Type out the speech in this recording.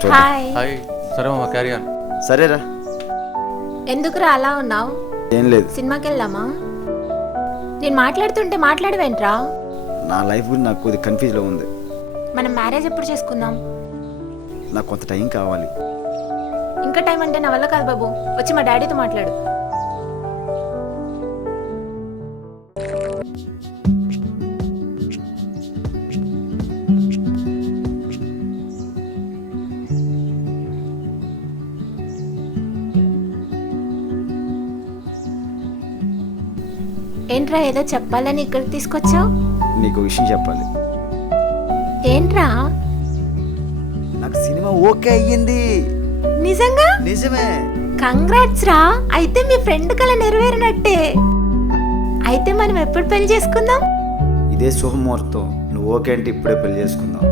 చూద్దాం. Hi. Hi. సరే మామ, క్యారీ ఆన్. సరేరా. ఎందుకురా అలా ఉన్నావు? ఏం లేదు, సినిమాకి వెళ్దామా? నేను మాట్లాడుతుంటే మాట్లాడవేంట్రా? నా లైఫ్ గురించి నాకు కొద్దిగా కన్ఫ్యూజ్లో ఉంది. మనం మ్యారేజ్ ఎప్పుడు చేసుకుందాం? నాకు కొంత టైం కావాలి. ఇంకా టైం అంటే నా వల్ల కాదు బాబు, వచ్చి మా డాడీతో మాట్లాడు. ఏంట్రా ఏదో చెప్పాలని ఇక్కడికి తీసుకొచ్చావు? నీకు విషయం చెప్పాలి. ఏంట్రా? నాకు సినిమా ఓకే అయ్యింది. నిజంగా? నిజమే. కంగ్రాట్స్ రా, అయితే మీ ఫ్రెండ్ కల నెరవేరినట్టే. అయితే మనం ఎప్పుడు పెళ్లి చేసుకుందాం? ఇదే శుభముహూర్తం. నువ్వు ఓకే అంటే ఇప్పుడే పెళ్లి చేసుకుందాం.